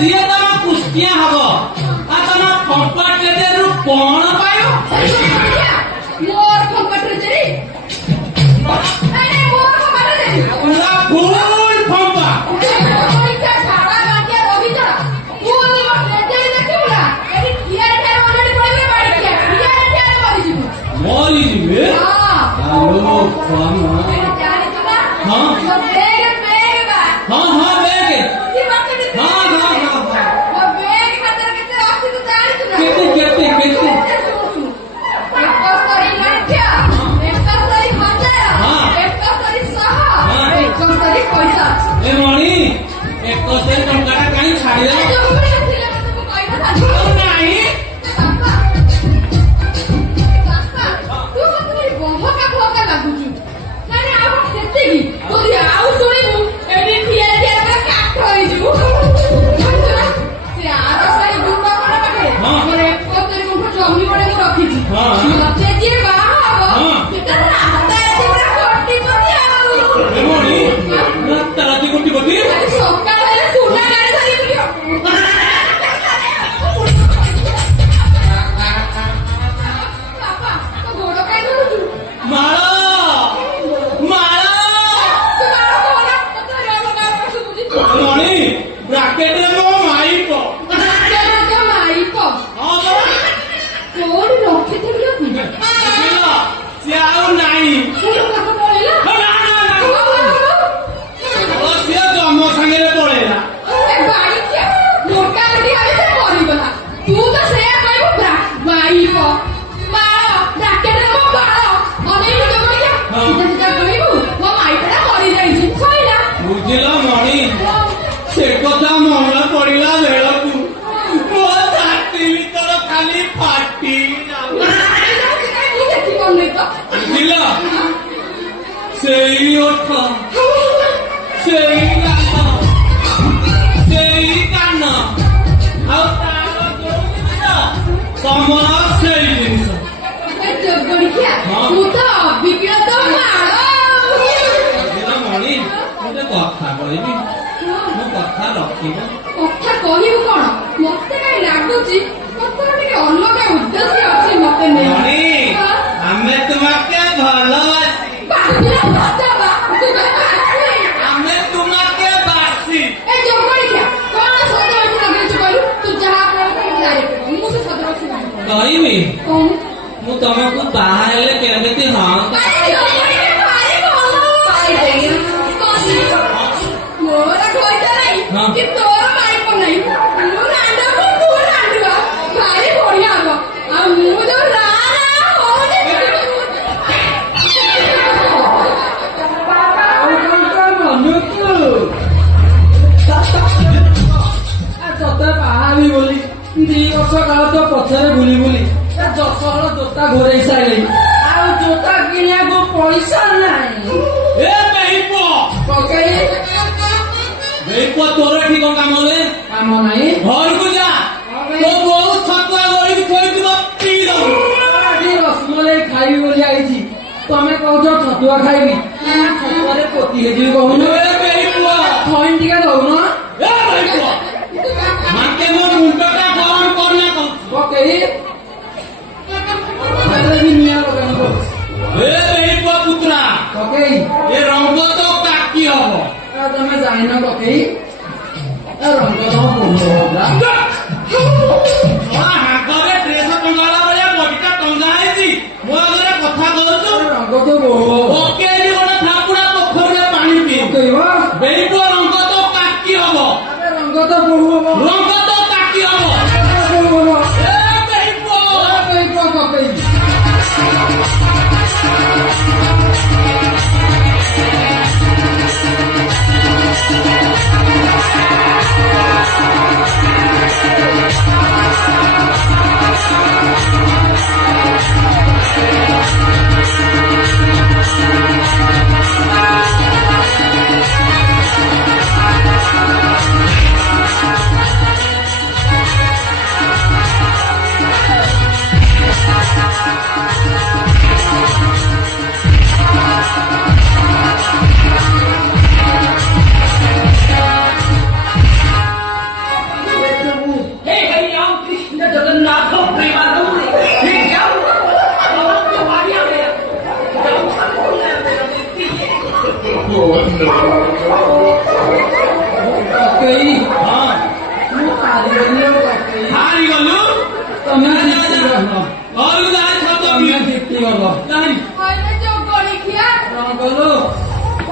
जी तुम कुस्तिया हम तुम कंपार्टमेंट रु कौन पायो मोर कंपार्टमेंट मोर कंपार्टमेंट फुल फंपा मरी जीवे हेलो हाँ हाँ बैग मु तुमको बाहर केमती हाँ तो पछरे बुली बुली दशहर जोता घोरे सारे जोता किनिया को पैसा नहीं तोर ठीक काम काम नहीं घर को जा तो बहुत छतुआ गरी थी रसमलाई खाई बोली आई तमें कौच छतुआ खाइबी छतुआ पोती है कहून थईन टिके दौन मत मो मुंडटा गरम करना पकई पुत्रा पकई ये रंग तो काकी हम तमें जाइन पकई रंग तो ବୋହୁ ପକେଇବି ଗୋଟେ ଠାକୁରା ପୋଖରୀରେ ପାଣି ପିଇ ପକେଇବ ବେଇପ ରଙ୍ଗ ତ କାକି ହବ ରଙ୍ଗ ତ ବୋହୁ ହବ ରଙ୍ଗ ତ କାକି ହବ ବୋହୁ ହବ ଏ ବେଇପ ପକେଇବି हे हरिराम कृष्ण जगन्नाथ प्रेमानंद हे राम मारिया ପକେଇ ହଁ ମୁଁ ହାରିଗଲି ଆଉ ପକେଇ ହାରି ଗଲୁ ତମେ ଜିତି ଗଲ ଘରକୁ ଯାଇ ଛତ ତମେ ଜିତି ଗଲ ଯାଇ କହିଲେ ଯୋଉ ଗଣିଖିଆ କଣ କଲୁ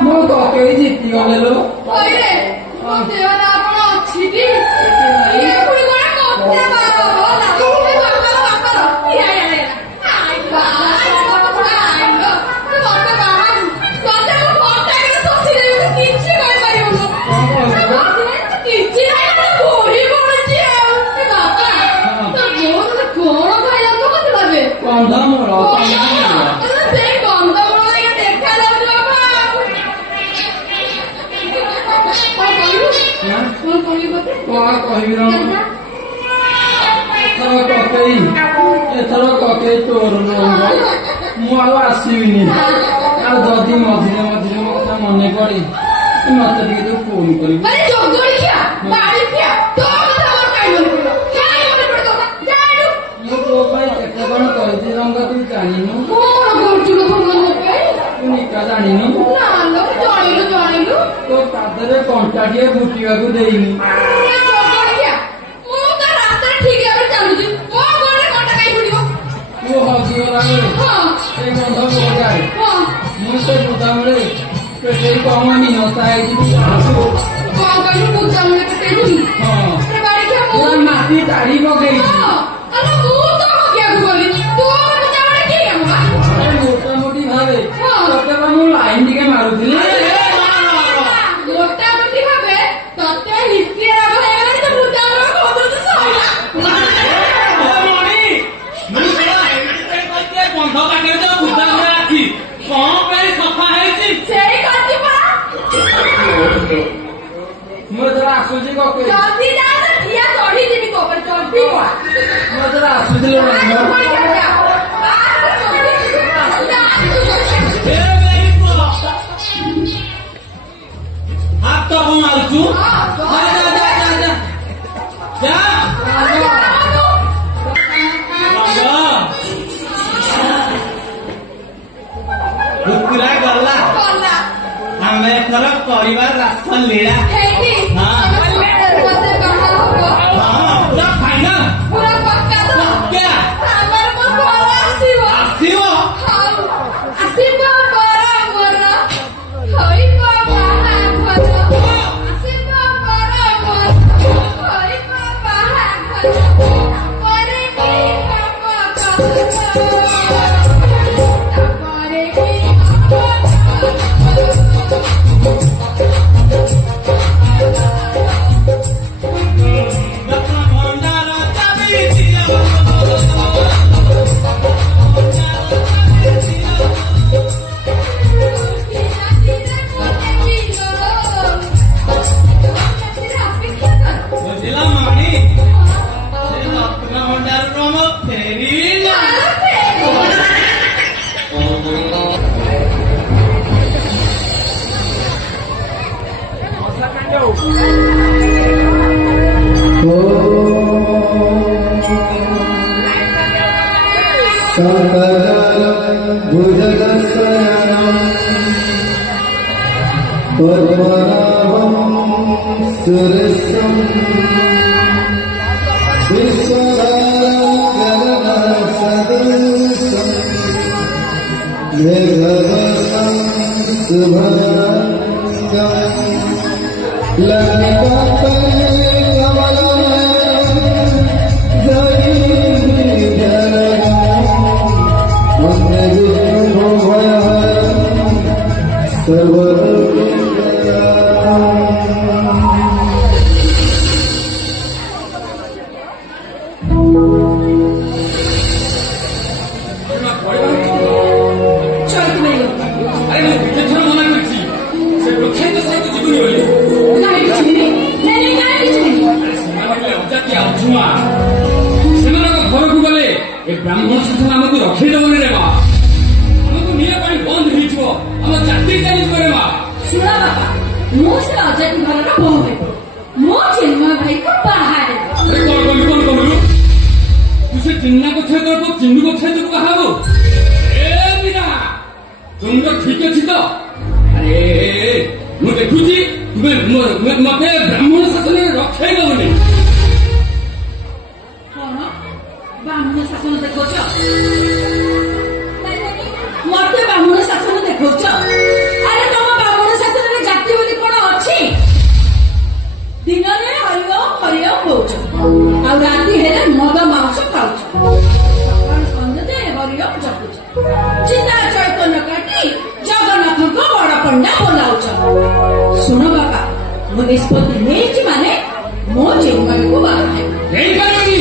ମୁଁ ପକେଇ ଜିତି ଗଲେ ଲୋ କହିଲେ ମୋ ଦେହରେ ଆପଣ ଅଛି କି ଇଏ ପୁଣି କଣ କଥା ବାବା ବାପାର ଇଆ ଇଆ ଇଆ ଆଇ ବାବା ଆଇଲୋ ତୁ ମତେ ବାହା ତତେ ମୁଁ କଣ୍ଟାକ୍ଟ ଶୋଷି ଦେବି ତୁ କିଛି କରିପାରିବୁନୁ କିଛି ନାହିଁ ତ ବୁଢୀ ବଢିଛି ଆଉ ଏ ବାବା ତ ବୋଉ ତତେ କଣ ଖାଇଲା ତୁ କତେ ଦେବେ କନ୍ଧମୂଳ ସେଇ ଗନ୍ଧମୂଳ ଦେଖା ଯାଉଛି ବାବା କଣ କହିବୁ କଣ କହିବୁ ମତେ କଣ କହିବି ର ଏଥର ପକେଇ ତୋର ନୁହଁ ମୁଁ ଆଉ ଆସିବିନି ଆଉ ଯଦି ମଝିରେ ମଝିରେ ମୋ କଥା ମନେ ପଡେ ତୁ ମତେ ଟିକେ ତୁ ଫୋନ କରିବୁ ଆରେ ଜଗଡ଼ିଖିଆ ବାଡ଼ିଖିଆ ତୋ କଥା ମୋର କାଇଁ ମନେ ପଡିବ କାଇଁ ମନେ ପଡିବ ତୋ କଥା ଜାଣୁ ମୁଁ ତୋ ପାଇଁ କେତେ କଣ କରିଛି ରଙ୍ଗ ତୁ ଜାଣିନୁ କଣ କରୁଛୁ ଲୋ ଭଗବାନ ମୋ ପାଇଁ ତୁ ନିକା ଜାଣିନୁ ନା ଲୋ ଜାଣିଲୁ ତୋ ପାଦରେ କଣ୍ଟାଟିଏ ବୁଟିବାକୁ ଦେଇନି ଏ ଜଗଡ଼ିଖିଆ ମୁଁ ତ ରାସ୍ତାରେ ଠିକ ଭାବରେ ଚାଲୁଛି ମୋ ଗୋଡରେ କଣ୍ଟା କାଇଁ ପଡିବ ତୁ ହଜିଗଲା ବେଳେ ହଁ ସେଇ ଗନ୍ଧ ପକାଏ ହଁ ମୁଁ ସେ ବୁଦାମୂଳେ ପେଟେଇ କମ ନିହତା ହେଇଛି ତୁ ଜାଣିଛୁ କଣ କହିଲୁ ମୁଁ ଚାଲୁରେ ପେଟେଇଲି ହଁ ଆରେ ବାଡ଼ିଖିଆ ମୁଁ ପୁରା ମାଟି ତାଡ଼ି ପକେଇଛି ଆରେ ମୁଁ ତ ହକିବାକୁ ଗଲି ତୋର ଚାଲୁରେ ଠିକ ହବ ଆରେ ମୋଟାମୋଟି ଭାବେ ହଁ। ତତେ ବା ମୁଁ ଲାଇନ ଟିକେ ମାରୁଥିଲି ମୋଟାମୋଟି ଭାବେ ତତେ ହିଷ୍ଟ୍ରି ରାଗ ହେଇଗଲାଣି ତ ମୁଦ୍ଦା ଆମର ଖୋଜୁଛୁ ସଇଲା ମଣି ମୁଁ ସେଟା ଏମିତି କହିତେ ବନ୍ଧ ପାଖରେ ତ ବୁଦ୍ଧା ଘରେ ଅଛି କଣ ପାଇଁ ସଫା ହେଇଛି ସେଇ କରିଛି ପରା ମୁଁ ଯେତେବେଳେ ଆସୁଛି ପକେଇ ଜଲ୍ଦି ଯା ତ ଠିଆ ଚଢିଯିବି ତୋ ଉପରେ ଜଲ୍ଦି ପଳା ମୁଁ ଯେତେବେଳେ ଆସୁଥିଲି ରଙ୍ଗ ଏ ବେଇପ ହାତ କଣ ମାରୁଛୁ ଯା ଯା କୁକୁରା ଗଲା ଆମେ ଏଥର ପରିବାର ରାସ୍ତା ଲୀଳା ହଁ ପୁରା ଫାଇନାଲ ପକ୍କା ଆସିବ ଭଣ୍ଡାର ଚାବି ବୁଝିଲା ମଣି ସେ ରତ୍ନ ଭଣ୍ଡାରରୁ ଆମ ଫେରିଲା पद्मनाभं सुरसं विश्वनाथं गगनसदृशं मेघवर्णं ଆରେ ମୁଁ କେତେ ଥର ମନା କରିଛି ସେ ରକ୍ଷାୟତ ସହିତ ଯିବୁନି ବୋଲି। ଆରେ ସେମାନେ ଅଜାତି ଅଛୁମା, ସେମାନଙ୍କ ଘରକୁ ଗଲେ ଏ ବ୍ରାହ୍ମଣ ଶାସନ ଆମକୁ ରଖେଇ ଦେବନି ରେ ମା। ଆମକୁ ନିଆ ପାଇଁ ବନ୍ଦ ହେଇଯିବ, ଆମ ଚାକିରି ଚାଲିଯିବ ରେ ମା। ଶୁଣ ବାପା, ମୁଁ ସେ ଅଜାତି ଘରର ବୋହୂ ହେବି। ମୋ ଚିନ୍ମୟ ଭାଇକୁ ବାହା ହେବି। ଆରେ କଣ କହିଲୁ ତୁ ସେ ଚିହ୍ନା କଥା ତୋ ଚିହ୍ନୁ କଥା ତୁ ବାହା ହବୁ? ଏ ମୀରା ତୁମର ଠିକ ଅଛି ତ? ଆରେ ମୁଁ ଦେଖୁଛି ତୁମେ ମତେ ବ୍ରାହ୍ମଣ ଶାସନରେ ରଖେଇ ଦେବନି। କଣ ବ୍ରାହ୍ମଣ ଶାସନ ଦେଖାଉଛ? ମତେ ବ୍ରାହ୍ମଣ ଶାସନ ଦେଖାଉଛ? ଆରେ ତମ ବ୍ରାହ୍ମଣ ଶାସନରେ ଜାତି ବୋଲି କଣ ଅଛି? ଦିନରେ ହରିଓ କହୁଛ, ଆଉ ରାତି ହେଲେ ମଦ ମାଂସ ଖାଉଛ, ସକାଳ ସନ୍ଧ୍ୟା ଯାଏ ହରିଓ ଜପୁଛ, ଚିତା ଚୈତନ୍ୟ କାଟି ଜଗନ୍ନାଥଙ୍କ ବଡ ପଣ୍ଡା ବୋଲାଉଛ। ଶୁଣ ବାପା, ମୁଁ ନିଷ୍ପତ୍ତି ନେଇଛି ମାନେ ମୋ ଚିନ୍ମୟକୁ ବାହା ହେବି। ହେଇପାରିବନି।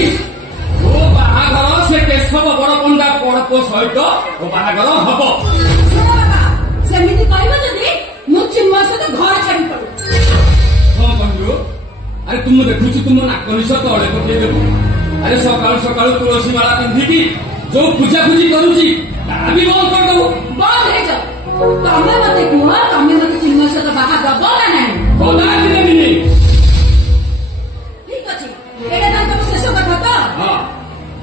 ମୋ ବାହାଘର ସେ କେଶବ ବଡ ପଣ୍ଡା ବଡ ପୁଅ ସହିତ ମୋ ବାହାଘର ହବ। ଶୁଣ ବାପା, ସେମିତି କହିବ ଯଦି ମୁଁ ଚିନ୍ମୟ ସହିତ ଘର ଛାଡି ପଡୁ। କଣ କହିଲୁ? ଆରେ ତୁ ମୁଁ ଦେଖୁଛୁ ତୁମ ନାକ ନିଶ ତଳେ ପକେଇଦେବୁ। ଆରେ ସକାଳୁ ସକାଳୁ ତୁଳସୀ ମାଳା ପିନ୍ଧିକି ଯୋଉ ପୂଜାପୂଜି କରୁଛି ତାହା ବି ବନ୍ଦ କରିଦବୁ। ବନ୍ଦ ହେଇଯାଉ। ତମେ ମତେ କୁହ, ତମେ ମତେ ଚିନ୍ମୟ ସହିତ ବାହା ଦବ ନା ନାହିଁ? କଦାପି ଦେବିନି। ଠିକ ଅଛି, ଏଇଟା ତାହେଲେ ତମ ଶେଷ କଥା ତ? ହଁ,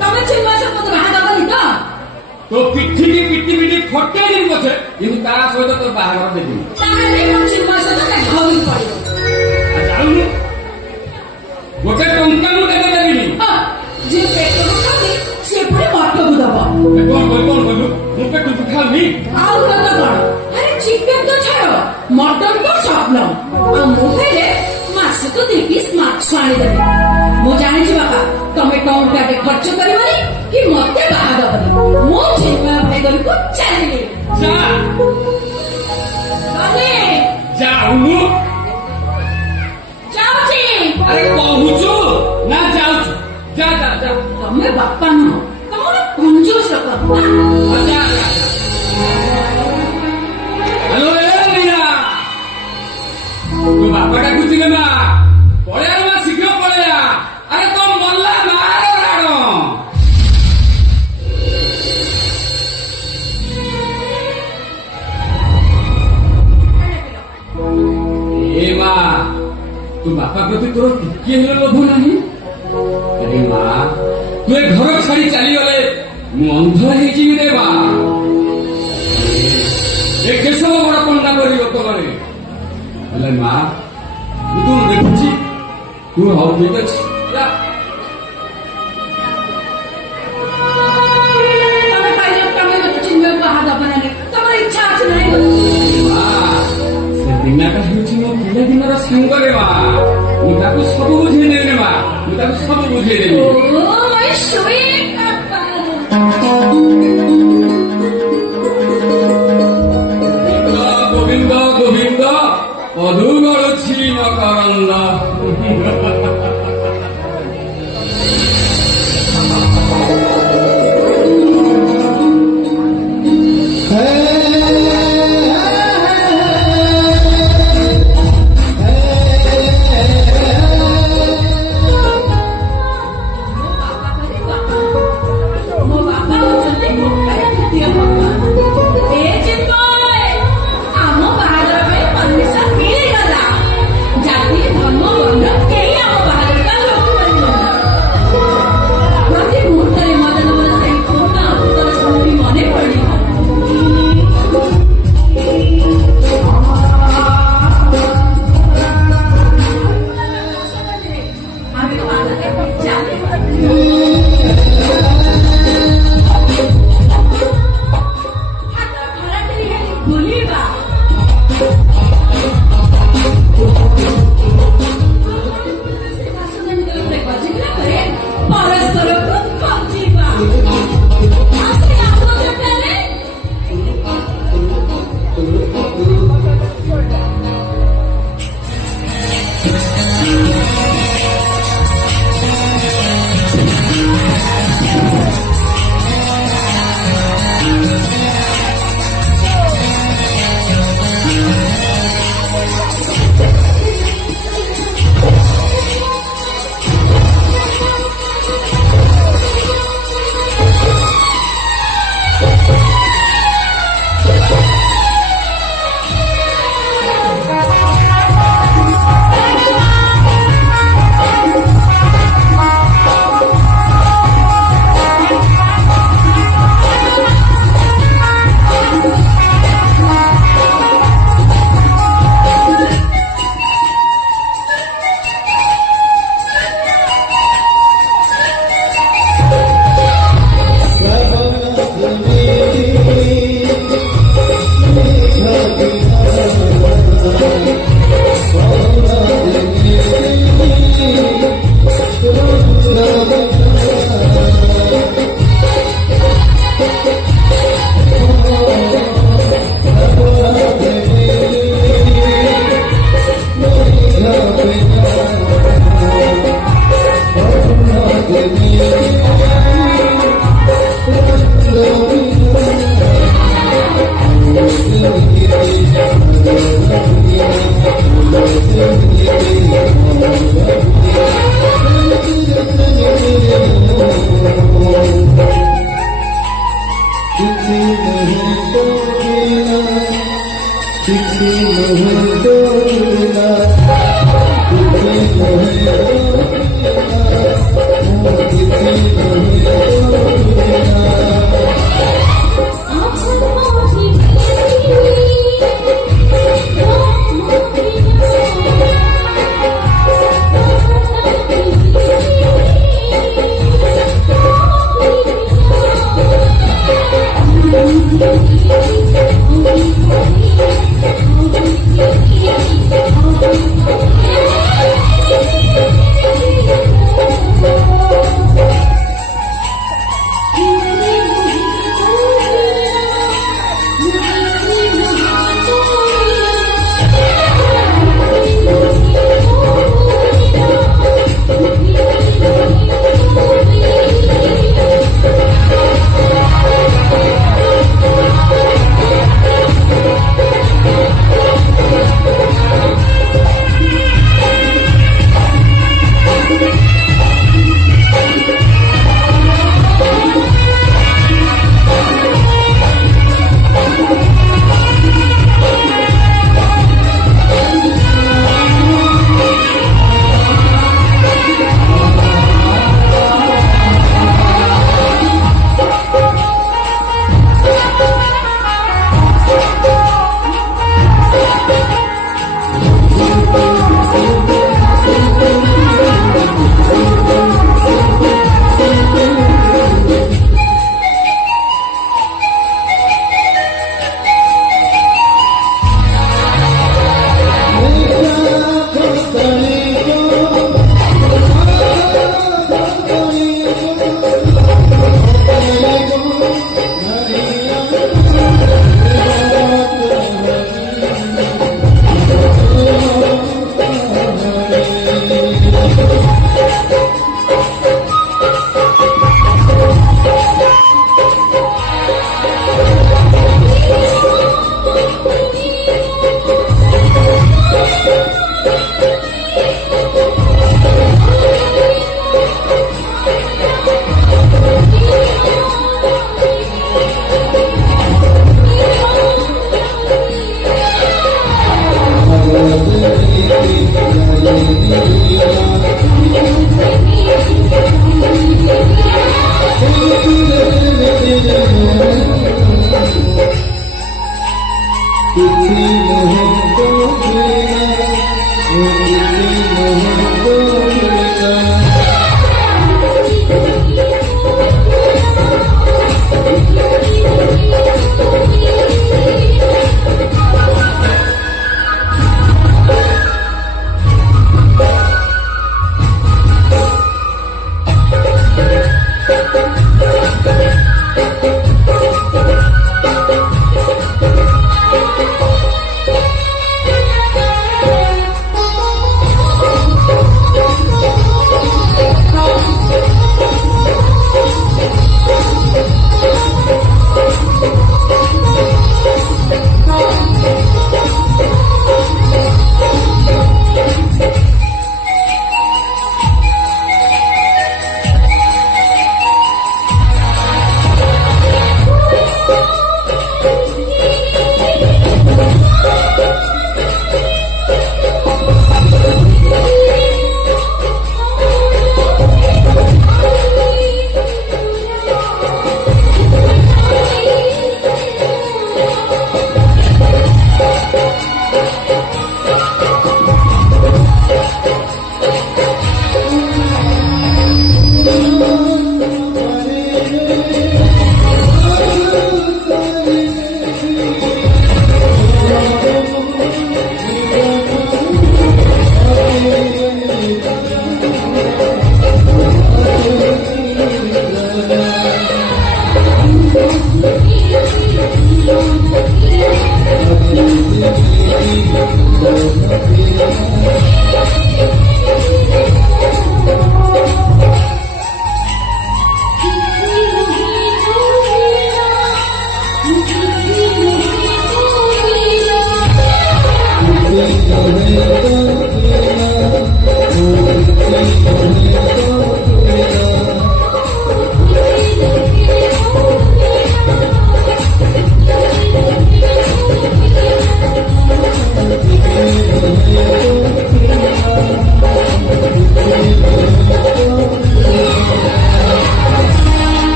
ତମେ ଚିନ୍ମୟ ସହିତ ମତେ ବାହା ଦବନି ତ? ତୋ ପିଠିକି ପିଟି ପିଟି ଫଟେଇ ଦେବି ପଛେ, କିନ୍ତୁ ତା ସହିତ ତୋର ବାହାଘର ଦେବିନି। ତାହେଲେ ମୋ ଚିନ୍ମୟ ସହିତ ଘରକୁ ପଡିବ। ଆଉ ଜାଣୁନୁ ଗୋଟେ ଟଙ୍କା ମୁଁ କେବେ ଦେବିନି। ଯେ ପେଟକୁ ଖାଲି ସେ ପୁଣି ମଠକୁ ଦବ। କଣ କହିଲୁ? ମୁଁ ପେଟକୁ ଖାଉନି। ଆଉ କଣ? ଆରେ ଚିକେନ ତ ଛାଡ, ମଟନ ତ ସ୍ୱପ୍ନ। ଆଉ ମୁଁ ଖାଇଲେ ମାସକୁ 2 ପିସ୍ ମାଛ ଆଣିଦେବି। ମୁଁ ଜାଣିଛି ବାପା, ତମେ ଟଙ୍କାଟେ ଖର୍ଚ୍ଚ କରିବନି କି ମତେ ବାହା ଦବନି। ମୁଁ ଚିନ୍ମୟ ଭାଇ ଘରକୁ ଚାଲିଲି। ଯା ଯାଉନୁ। ଯାଉଛି। ଆରେ କହୁଛୁ ନା ଯାଉଛୁ? ଯା ଯା ଯା। ତମେ ବାପା ନୁହଁ, ତମର କଞ୍ଜୁସ ଲୋକ। ହ୍ୟାଲୋ ରେ ମୀରା, ତୁ ବାପା ଡାକୁଛି ରେ ମା। ପଳେଆ ମା, ଶୀଘ୍ର ପଳେଆ। ଆରେ ତ ମଲା ମାର ରାଣ। ଏ ମା, ତୁ ବାପା ପ୍ରତି ତୋର ଟିକିଏ ହେଲେ ଲୋଭ ନାହିଁ? ଆରେ ମା, ତୁ ଏ ଘର ଛାଡି ଚାଲିଗଲେ ମୁଁ ଅନ୍ଧ ହେଇଯିବି ରେ ମା। ଏ କେଶବ ବଡ ପଣ୍ଡା ପରି ଲୋକମାନେ ହେଲେ ମା, ମୁଁ ତୁ ଦେଖୁଛି ତୁ ହଉ ଠିକ ଅଛି। ତମେ କହିଲେ ତମେ ମତେ ଚିନ୍ମୟ ବାହା ଦବ ନା ନାହିଁ? ତମର ଇଚ୍ଛା ଅଛି ନାହିଁ? ମା, ସେ ଦିନଟା ହେଉଛି ମୋ ପିଲାଦିନର ସାଙ୍ଗରେ ମା। ମୁଁ ତାକୁ ସବୁ ବୁଝେଇ ଦେବି ରେ ମା, ମୁଁ ତାକୁ ସବୁ ବୁଝେଇ ଦେବି। Oh, my sweet papa. Gobinda Gobinda ମଧୁ ଗଳୁଛି ମକରନ୍ଦ। ମୋ ବାପା ହଉଛନ୍ତି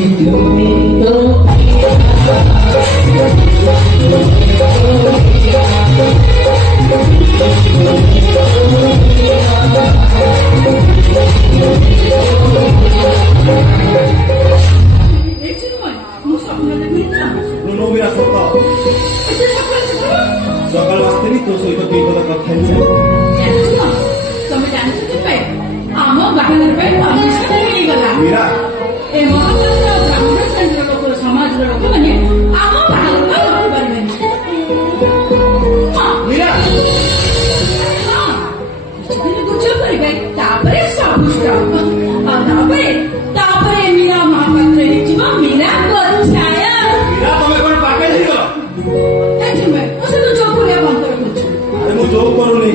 তুমি তো এই চিন্ময় ମୁଁ ସ୍ୱପ୍ନ ଦେଖିଲି ନା ନବୀରା ସତ ଏତେ ସକାଳେ ସକାଳେ ସକାଳ ଆସିଥିଲି ତୋ ସହିତ ଦୁଇ କଥା କଥା ହେଇଛି ଜାଣିଛ ତମେ ଜାଣିଛ ସେଥିପାଇଁ ଆମ ବାହାଘର ପାଇଁ ପରମିଶନ ମିଳିଗଲା ମୀରା ଏ ମହାପାତ୍ର ବ୍ରାହ୍ମଣ ଶ୍ରେଣୀର ଲୋକ ସମାଜର ଲୋକମାନେ ଆମ ବାହାଘର ରହିପାରିବେନି ମୀରା কিছুদিন গুজব କରିବେ ତାପରେ ସବୁ ଷ୍ଟପ ଆଉ ତାପରେ ମୀରା ମହାପାତ୍ର ହେଇଯିବ ମୀରା ଗୋଛାୟ ମୀରା ତମେ କଣ ପାଗଳ ହେଇଗଲ ମୋ ସହିତ ଯୋଗ କରିବା ବନ୍ଦ କରୁଛୁ ଆରେ ମୁଁ ଯୋଗ କରୁନି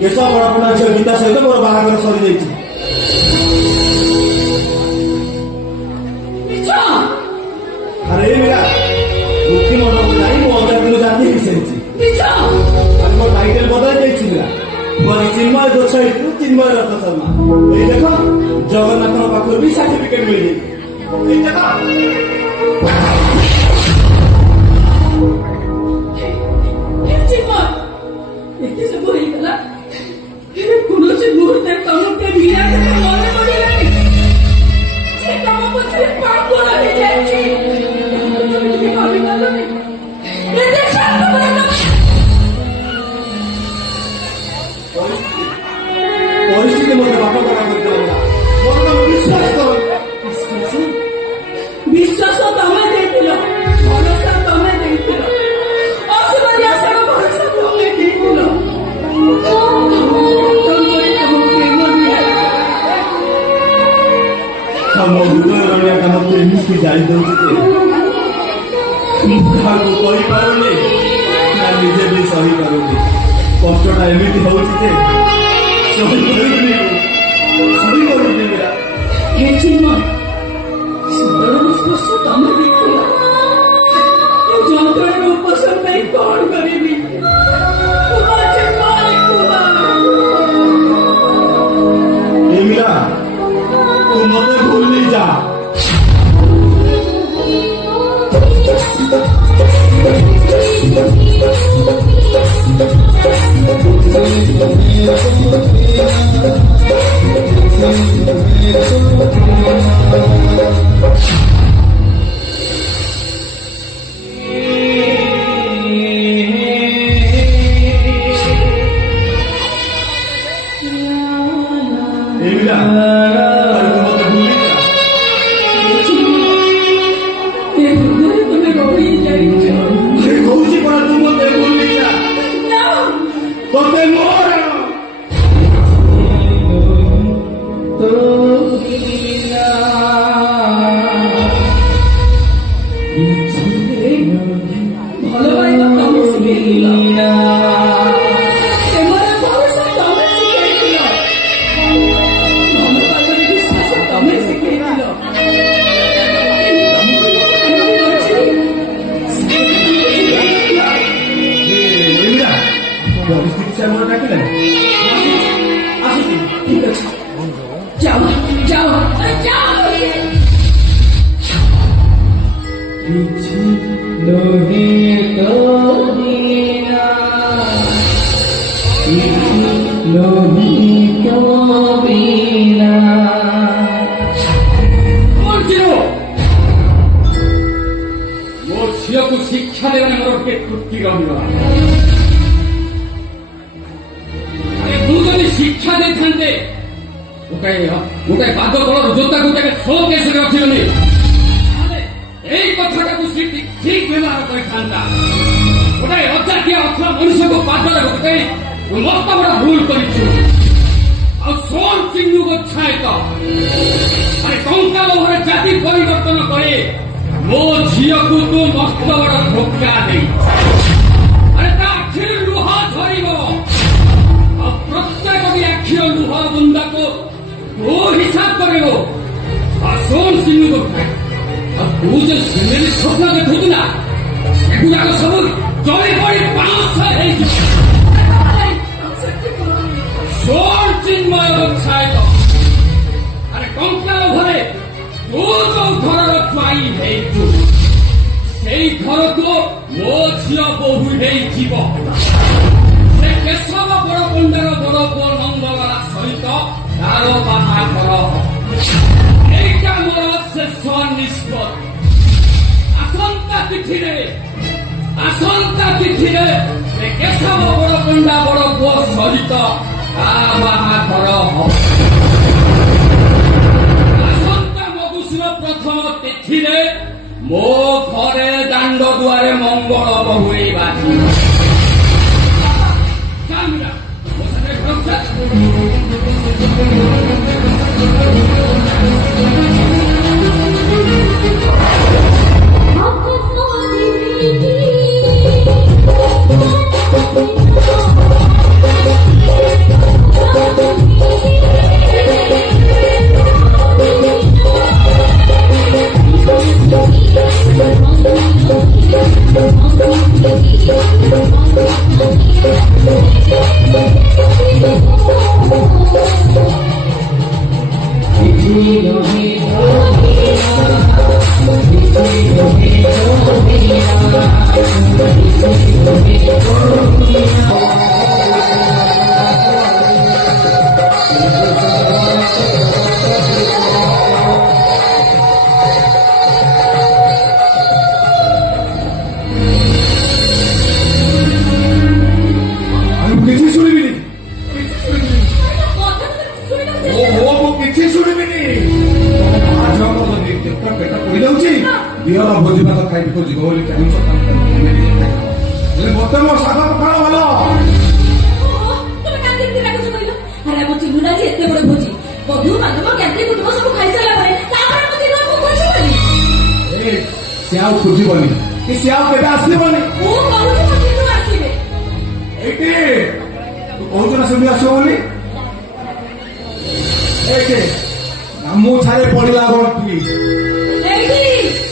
କେଶ ପଢାପଢା ଝିଅ ଗୀତା ସହିତ ମୋର ବାହାଘର ସରିଯାଇଛି ମିଛ ଆରେ ମୀରା ମୁକ୍ତି ମଣ୍ଡପକୁ ଯାଇ ମୁଁ ଅଜା ଦିନ ଜାତି ହେଇସାରିଛି ମିଛ ଆରେ ମୋ ଟାଇଟେଲ ବଦଳାଇ ଯାଇଛି ମୀରା ମୁଁ ଆଜି ଚିନ୍ମୟ ଗୋଛାଇଠୁ ଚିନ୍ମୟ ରଥ ଶର୍ମା ଏଇ ଦେଖ ଜଗନ୍ନାଥଙ୍କ ପାଖରୁ ବି ସାର୍ଟିଫିକେଟ ମିଳିଯାଇଛି ଏଇ ଦେଖ ଏତେ ସବୁ ହେଇଗଲା କୌଣସି ମୁହୂର୍ତ୍ତେ ତମକୁ ମୀରା କଥା ମନେ ପଡ଼ିଲାନି ସେ ତମ ପଛରେ ପାଗଳ ହେଇଯାଇଛି ଟିକେ ଭାବିପାରିଲନି ଏତେ ସ୍ୱାର୍ଥପର ପରିସ୍ଥିତି ମୋତେ ବାପ କରା କରିଦେଲା ମୋର ତମେ ବିଶ୍ୱାସ କର ବିଶ୍ୱାସ ତମେ ଦେଇଥିଲ ଭରସା ତମେ ଦେଇଥିଲ ଅସୁବିଧାର ଭରସା ତମେ ଦେଇଥିଲ ଆମ ହୃଦୟର କାମ ଏମିତି ଜାଳି ଦଉଛି ଯେ ମୁଁ କାହାକୁ କହିପାରୁନି ନା ନିଜେ ବି ସହିପାରୁନି କଷ୍ଟଟା ଏମିତି ହଉଛି ଯେ ସହିପାରୁନି ମୀରା ହେ ଚିନ୍ମୟ ସୁନ୍ଦର ସ୍ପର୍ଶ ତମେ ଦେଇଥିଲ ଏ ଯନ୍ତ୍ରଣାର ଉପଶମ ପାଇଁ କଣ କରିବି ଏ ମୀରା ତୁ ମତେ ଭୁଲି ଯା ଏ ମୀରା ଆରେ ତୁ ମତେ ଭୁଲି ଯା ଏ ହୃଦୟରେ ତମେ ରହିଯାଇଛ ସେ କହୁଛି ପରା ତୁ ମତେ ଭୁଲି ଯା ନା ତତେ ମୋର ଭଲ ପାଇବା ତମେ ଶିଖେଇଥିଲ ପ୍ରେମର ଭରସା ତମେ ଶିଖେଇଥିଲ ଭଲ ପାଇବାର ବିଶ୍ୱାସ ତମେ ଶିଖେଇଥିଲ ମୀରା ପରିସ୍ଥିତି ସେ ଆମର ଡାକିଲାନି ଆସୁଛି ଠିକ ଅଛି ଯାଅ ଯାଅ ଯାଅ କିଛି ନୁହେଁ ତ ବିନା କିଛି ନୁହେଁ ତ ବିନା ମୋ ଝିଅକୁ ଶିକ୍ଷା ଦେବାରେ ମୋର ଗୋଟେ ତ୍ରୁଟି ରହିଗଲା ମୁଁ ଯଦି ଶିକ୍ଷା ଦେଇଥାନ୍ତେ ଗୋଟାଏ ପାଦ ତଳର ଜୋତାକୁ ଗୋଟେ ସୋ କେସରେ ରଖିବନି এই কথাটাକୁ ସ୍ଥିତି ଠିକ ବ୍ୟବହାର କରିଥାନ୍ତା ଗୋଟାଏ ଅଜାତିଆ ଅଥର ମଣିଷକୁ ପାଦରେ ଗୋଟାଏ ମସ୍ତ ବଡ଼ ଭୁଲ କରିଛୁ ଆଉ ସୋଲ ଚିହ୍ନୁ ଗୋଚ୍ଛାୟତ ଆରେ ଟଙ୍କା ଲୋଭରେ ଜାତି ପରିବର୍ତ୍ତନ করে ମୋ ଝିଅକୁ ତୁ ମସ୍ତ ବଡ଼ ଧୋକା ଦେଇ ଆରେ ତା ଆଖିରେ ଲୁହ ଝରିବ ଆଉ ପ୍ରତ୍ୟେକ ବି ଆଖିର ଲୁହ ବୁନ୍ଦାକୁ ତୁ ହିସାବ କରିବ ଆଉ ସୋଲ ଚିହ୍ନୁ ଗୋଚ୍ଛାୟତ ଆଉ ତୁ ଯେ ସିନେରୀ ସ୍ୱପ୍ନ ଦେଖୁଛୁ ନା ସେଗୁଡ଼ାକ ସବୁ ଜଳି ପଡ଼ି ପାଉଁଶ ହେଇଯିବ ସୋଲ ଚିନ୍ମୟ ଗୋଚ୍ଛାୟତ ଆରେ ଟଙ୍କା ଲୋଭରେ ତୁ ଯୋଉ ଘରର ଘରକୁ ମୋ ଝିଅ ବୋହୂ ହେଇଯିବ। ସେ କେଶବ ବଡ ପଣ୍ଡାର ବଡ ପୁଅ ନନ୍ଦଲାଲା ସହିତ ତାର ବାହାଘର ହବ। ଏଇଟା ମୋର ଶେଷ ନିଷ୍ପତ୍ତି। ଆସନ୍ତା ତିଥିରେ ସେ କେଶବ ବଡ ପଣ୍ଡା ବଡ ପୁଅ ସହିତ ତା ବାହାଘର ହବ। ଆସନ୍ତା ମଗୁସୁର ପ୍ରଥମ ତିଥିରେ ମୋ ଘରେ ଦାଣ୍ଡ ଦୁଆରେ ମଙ୍ଗଳ ବହୁଳି ବାଜିବ। ଚାମିରା, ମୋ ସାথে ଘରକୁ ଚାଲ। ଭୋଜି ଭାତ ଖାଇବି ଖୋଜିବ ବୋଲି କେଉଁ ମତେ ମୋ ସାଧା ପଖାଳ ଭଲ। ତମେ କାନ୍ଦିକି ଡାକୁଛ କହିଲ? ଆରେ ଆମ ଚିହ୍ନୁଟା ଯେ ଏତେ ବଡ ଭୋଜି, ବନ୍ଧୁ ବାନ୍ଧବ ଜ୍ଞାତି କୁଟୁମ୍ବ ସବୁ ଖାଇସାରିଲା ପରେ ତାପରେ ଆମ ଚିହ୍ନକୁ ଖୋଜିବନି। ସେ ଆଉ ଖୋଜିବନି କି ସେ ଆଉ କେବେ ଆସିବନି। ମୁଁ କହୁଛି ମୋ ଚିହ୍ନୁ ଆସିବେ। ଏଇଠି ତୁ କହୁଛୁ ନା ସେମିତି ଆସିବ ବୋଲି। ଏଇଠି ମୁଁ ଛାଡେ ପଡିଲା ଗଣ୍ଠି। ଏଇଠି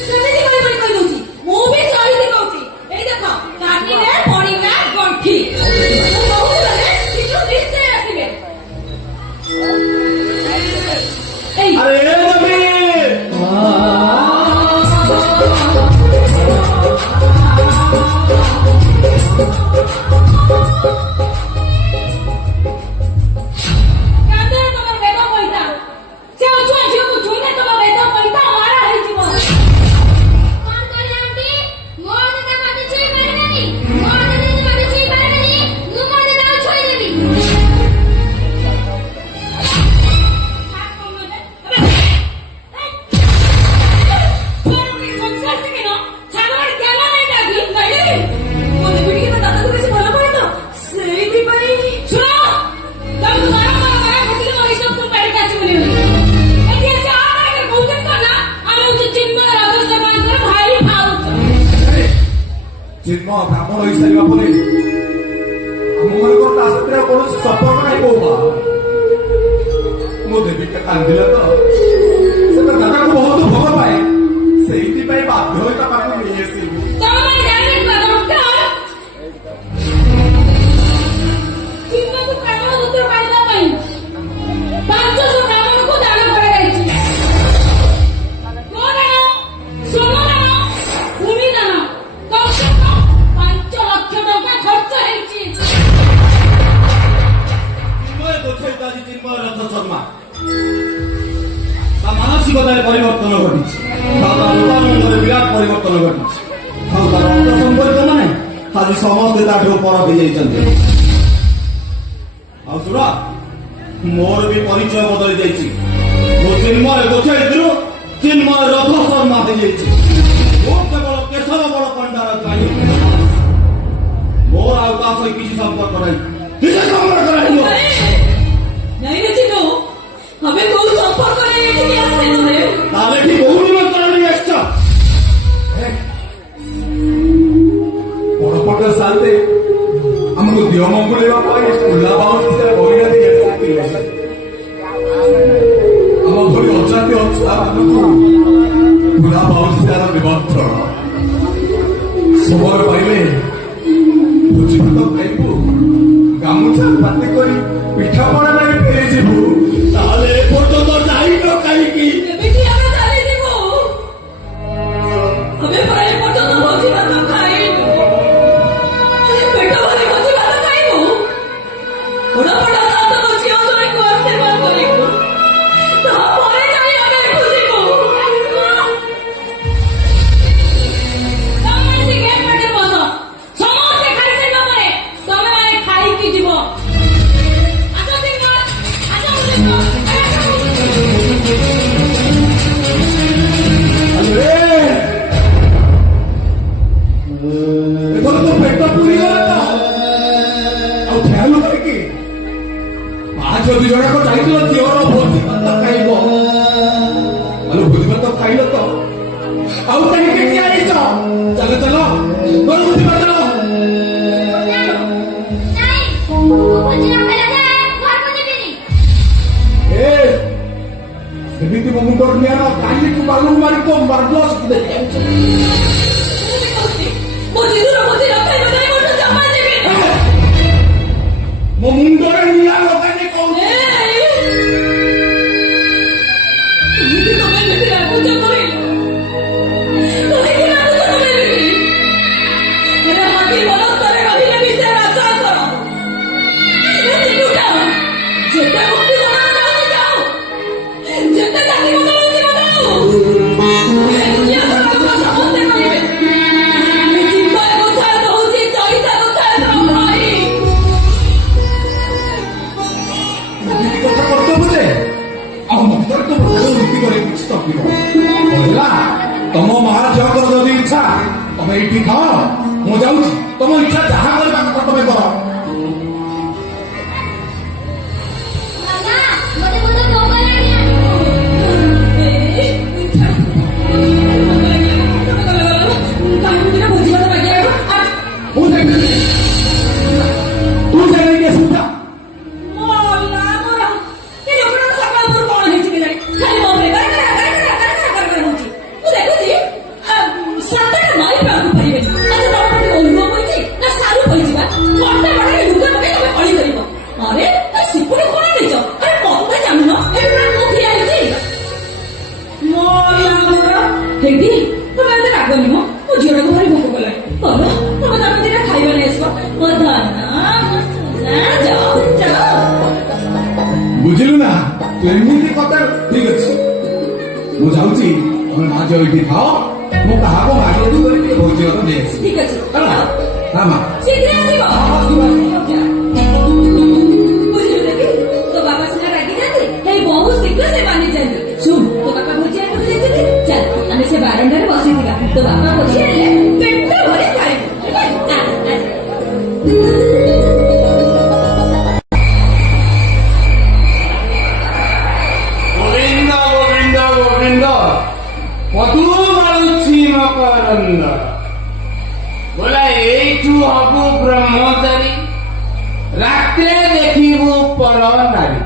ସେମିତି କହିବନି କହିଦଉଛି। ମୁଁ ବି ଚଳିକି କହୁଛି। ଏଇ ଦେଖ କାଟିଲେ ପଡିଲା ଗଣ୍ଠି। ମୁଁ କହୁଛି ମାନେ ଚିହ୍ନୁ ନିଶ୍ଚୟ ଆସିବେ। ଏଇ ଆରେ ନବୀ କାନ୍ଦେ ତମର ବେଦ ପଇତା। ସେ ଅଛୁଆ ଝିଅକୁ ଛୁଇଁଲେ ତମ ବେଦ ପଇତା ମାରା ହେଇଯିବ। କଣ କହିଲେ ଆଣ୍ଟି? ମୋ ଦାଦା ମତେ ଛୁଇଁ ପାରିବେନି। ମୋ ଦାଦା ଯଦି ମତେ ଛୁଇଁ ପାରିବେନି, ମୁଁ ମୋ ଦାଦାକୁ ଛୁଇଁଦେବି। ସଂସାର ଶିଖିନ ଛାଗର ଜ୍ଞାନ ନାହିଁ ଲାଗି କହିଲେ ମୋ ଦେବୀ ଟିକେ ତା ଦାଦାକୁ ବେଶୀ ଭଲ ପାଏ ତ ସେଇଥିପାଇଁ ଶୁଣ ତମକୁ ବାରମ୍ବାର ଘଟିଲେ ମୋ ହିସାବ ତମ ବାଡ଼ିକି ଆସିବନି ଏଠି ଆସି ଆରେ କହୁଛନ୍ତି ତ ନା ଆମେ ହଉଛି ଚିନ୍ମୟ ରାଜସ୍ଥାନଙ୍କର ଭାଇ ଭାଉଜ। ଚିନ୍ମୟ ବ୍ରାହ୍ମଣ ହେଇସାରିବା ପରେ ଆମ ମାନଙ୍କର ତା ସାଥିରେ ଆଉ କୌଣସି ସମ୍ପର୍କ ନାହିଁ। ବୋଉ ମୋ ଦେବୀଟା କାନ୍ଦିଲା ତ ସେ ତା ଦାଦାକୁ ବହୁତ ଭଲ ପାଏ। ସେଇଥିପାଇଁ ବାଧ୍ୟ ହୋଇ ତା ପାଖକୁ ନେଇ ଆସିବି। ତମେ ଜାଣିବା ଦରକାର ଚିନ୍ମୟକୁ ବ୍ରାହ୍ମଣ ପୁତ୍ର ପାଇବା ପାଇଁ 500 ବ୍ରାହ୍ମଣକୁ ଦାନ କରାଯାଇଛି। ଗୋଦାନ, ସ୍ୱର୍ଣ୍ଣଦାନ, ଭୂମିଦାନ କମସେ କମ 5 ଲକ୍ଷ ଟଙ୍କା ଖର୍ଚ୍ଚ ହେଇଛି। ଚିନ୍ମୟ ଗୋଛେଇ ଆଜି ଚିନ୍ମୟ ରଥ ଶର୍ମା ତା ମାନସିକତାରେ ପରିବର୍ତ୍ତନ ଘଟିଛି। ତା ରୂପାନନ୍ଦରେ ବିରାଟ ପରିବର୍ତ୍ତନ ଘଟିଛି। ଆଉ ତା ରକ୍ତ ସମ୍ପର୍କ ମାନେ ଆଜି ସମସ୍ତେ ତାଠୁ ପର ହେଇଯାଇଛନ୍ତି। ଆଉ ଶୁଣ ମୋର ବି ପରିଚୟ ବଦଳି ଯାଇଛି। ମୁଁ ଚିନ୍ମୟ ଗୋଛେଇଥିରୁ ଚିନ୍ମୟ ରଥ ଶର୍ମା ହେଇଯାଇଛି। ମୁଁ କେବଳ କେଶବ ବଡ ପଣ୍ଡାର ଚାହିଁ ମୋର ଆଉ କାହା ସହିତ କିଛି ସମ୍ପର୍କ ନାହିଁ। କିଛି ସମ୍ପର୍କ ନାହିଁ। ନାଇଁ ରେ ଚିନୁ ଆମେ କୋଉ ସମ୍ପର୍କରେ ଏଠିକି ଆସିଲୁ ରେ? ତାହେଲେ କି ବହୁ ନିମନ୍ତ୍ରଣ ନେଇ ଆସିଛ? ବଡ ପଟ ସାଲତେ ଆମକୁ ଦିଅ ମଙ୍ଗୁଳିବା ପାଇଁ ଖୋଲା ବାଉଁଶରେ ବହିରା ଦେଇ ଆସିଥିଲେ। ଆମ ଭଳି ଅଜାତି ଅଛୁଆମାନଙ୍କୁ ଖୋଲା ବାଉଁଶର ନିମନ୍ତ୍ରଣ। ସମୟ ପାଇଲେ ଭୋଜି ଭାତ ଖାଇବୁ, ଗାମୁଛା ପାତି କରି ପିଠାପଣା ନେଇ ଫେରିଯିବୁ। ତାହେଲେ ଏପର୍ଯ୍ୟନ୍ତ ଯାଇନ କାହିଁକି? ଏମିତି ଆମେ ଚାଲିଯିବୁ। ଆମେ ପ୍ରାୟ ପର୍ଯ୍ୟନ୍ତ ଭୋଜି ମୋ ମୁଣ୍ଡରେ ନିଆଁ ଲଗାଇଲେ କହୁଛି ତମ ମା ଝିଅଙ୍କର ଯଦି ଇଚ୍ଛା ତମେ ଏଇଠି ଖାଅ ମୁଁ ଯାଉଛି ତମ ଇଚ୍ଛା ଯାହା କରିବା କଥା ତମେ କର ମାମା ମୋତେ ବହୁତ ଭୋକ ଲାଗିଲାଣି ମୁଁ ଯାଇକି ତୁ ଯାଇକି ସୁଦ୍ଧା ବୁଝିଲୁ ନା ତୁ ଏମିତି କଥା ଠିକ ଅଛି ମୁଁ ଯାଉଛି ତମେ ମା ଝିଅ ଏଇଠି ଖାଅ ମୁଁ କାହାକୁ ମାଗିକି କରିକି ଭୋଜି ଘର ନେଇ ଆସିବି ଠିକ ଅଛି ହେଲା ହଁ ମା ଶୀଘ୍ର ବୁଝିଲୁ ଦେବୀ ତୋ ବାବା ସିନା ରାଗିଯାନ୍ତି ହେଇ ବହୁତ ଶୀଘ୍ର ସେ ମାନି ଯାଆନ୍ତି ଶୁଣ ତୋ ବାପା ଭୋଜି ଆଣିବାକୁ ଯାଇଛନ୍ତି ଚାଲ ଆମେ ସେ ବାରଣ୍ଡାରେ ବସିଥିବା ତୋ ବାପା ଭୋଜି ଆଣିଲେ ପେଟ ଭରି ଖାଇବୁ ଗୋବିନ୍ଦ ଗୋବିନ୍ଦ ଗୋବିନ୍ଦ ପଦୁ ମାରୁଛି ମକରନ୍ଦ ବୋଲା ଏଇଠୁ ହବୁ ବ୍ରହ୍ମଚାରୀ ରାତିରେ ଦେଖିବୁ ପର ନାରୀ